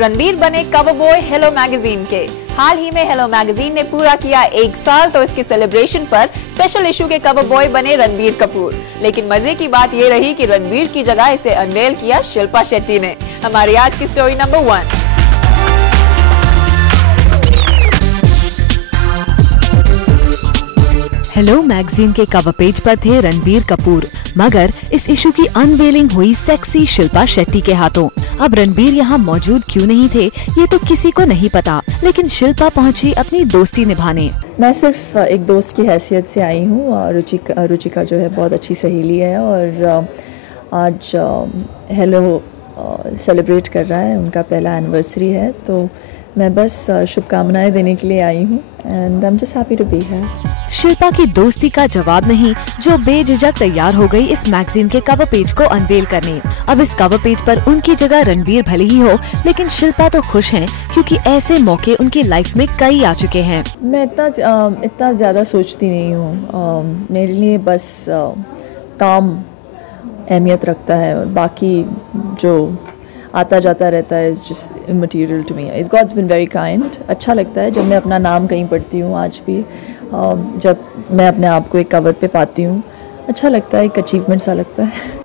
रणबीर बने cover boy hello magazine के। हाल ही में हेलो मैगजीन ने पूरा किया 1 साल, तो इसके सेलिब्रेशन पर स्पेशल इशू के कवर बॉय बने रणबीर कपूर। लेकिन मजे की बात ये रही कि रणबीर की जगह इसे अनवेल किया शिल्पा शेट्टी ने। हमारी आज की स्टोरी नंबर 1। हेलो मैगजीन के कवर पेज पर थे रणबीर कपूर, मगर इस इशू की अनवेलिंग हुई सेक्सी शिल्पा शेट्टी के हाथों। अब रणबीर यहाँ मौजूद क्यों नहीं थे ये तो किसी को नहीं पता, लेकिन शिल्पा पहुँची अपनी दोस्ती निभाने। मैं सिर्फ एक दोस्त की हैसियत से आई हूँ। रुचिका जो है बहुत अच्छी सहेली है और आज हेलो सेलिब्रेट कर रहा है, उनका पहला एनिवर्सरी है, तो मैं बस शुभकामनाएं देने के लिए आई हूँ and I am just happy to be here. Shilpa की दोस्ती का जवाब नहीं, जो बेझिझक तैयार हो गई इस मैगजीन के कवर पेज को अनवेल करने। अब इस कवर पेज पर उनकी जगह रणबीर भले ही हो, लेकिन शिल्पा तो खुश हैं क्योंकि ऐसे मौके उनकी लाइफ में कई आ चुके हैं। मैं इतना ज़्यादा सोचती नहीं हूँ। मेरे लिए बस काम अहमियत रखता है और बाकी जो आता जाता रहता है is just immaterial to me. God's been very kind. अच्छा लगता है जब मैं अपना नाम कहीं पढ़ती हूँ, आज भी जब मैं अपने आप को एक कवर पे पाती हूँ, अच्छा लगता है, एक अचीवमेंट सा लगता है।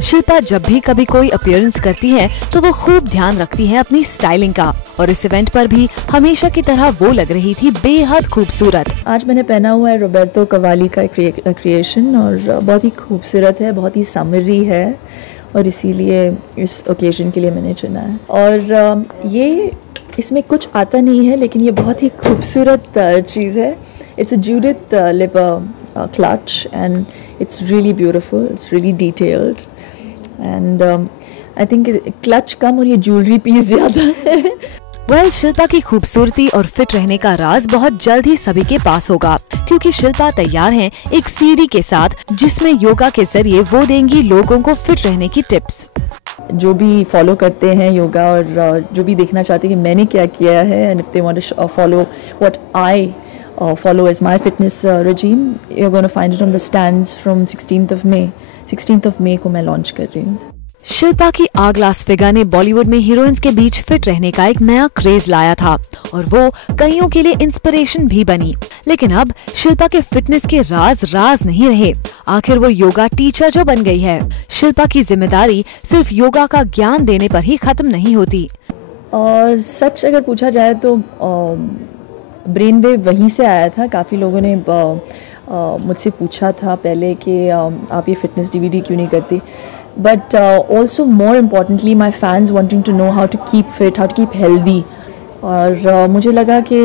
शिल्पा जब भी कभी कोई अपीयरेंस करती है तो वो खूब ध्यान रखती है अपनी स्टाइलिंग का, और इस इवेंट पर भी हमेशा की तरह वो लग रही थी बेहद खूबसूरत। आज मैंने पहना हुआ है रोबर्टो कवाली का क्रिएशन और बहुत ही खूबसूरत है, बहुत ही समरी है और इसीलिए इस ओकेजन के लिए मैंने चुना है। और ये इसमें कुछ आता नहीं है, लेकिन ये बहुत ही खूबसूरत चीज़ है। It's a Judith Leiber clutch and it's really beautiful, it's really detailed and I think clutch come और ये ज्वेलरी पीस ज़्यादा है। शिल्पा की खूबसूरती और फिट रहने का राज बहुत जल्द ही सभी के पास होगा, क्योंकि शिल्पा तैयार हैं एक सीडी के साथ, जिसमें योगा के जरिए वो देंगी लोगों को फिट रहने की टिप्स। जो भी फॉलो करते हैं योगा और जो भी देखना चाहते हैं कि मैंने क्या किया है, and if they want to follow what I follow as my fitness regime, you're going to find it on the stands from 16th of May. 16th of May को मैं लॉन्च कर रही हूँ। शिल्पा की आगलास फिगर ने बॉलीवुड में हीरोइंस के बीच fit रहने का एक नया क्रेज लाया था और वो कईयों के लिए इंस्पिरेशन भी बनी। लेकिन अब शिल्पा के फिटनेस के राज नहीं रहे, आखिर वो योगा टीचर जो बन गई है। शिल्पा की जिम्मेदारी सिर्फ योगा का ज्ञान देने पर ही खत्म नहीं होती। सच अगर पूछा जाए तो ब्रेन वेव वहीं से आया था। काफ़ी लोगों ने मुझसे पूछा था पहले कि आप ये फिटनेस डीवीडी क्यों नहीं करती, but also more importantly my fans wanting to know how to keep fit, how to keep healthy. और मुझे लगा कि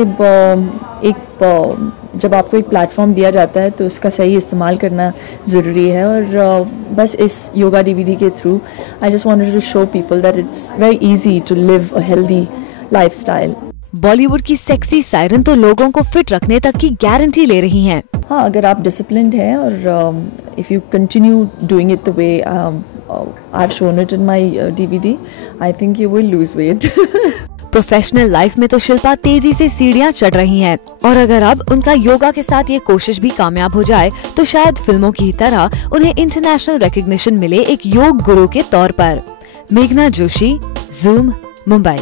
जब आपको एक प्लेटफॉर्म दिया जाता है तो उसका सही इस्तेमाल करना ज़रूरी है। और बस इस योगा डीवीडी के through I just wanted to show people that it's very easy to live a healthy lifestyle. Bollywood की सेक्सी सायरन तो लोगों को फिट रखने तक की गारंटी ले रही हैं। हाँ, अगर आप डिसिप्लिन्ड हैं और if you continue doing it the way I have shown it in my DVD, I think you will lose weight. Professional life में तो शिल्पा तेजी से सीढ़ियां चढ़ रही हैं, और अगर अब उनका योगा के साथ ये कोशिश भी कामयाब हो जाए तो शायद फिल्मों की तरह उन्हें इंटरनेशनल रिकॉग्निशन मिले एक योग गुरु के तौर पर। मेघना जोशी, ज़ूम, मुंबई।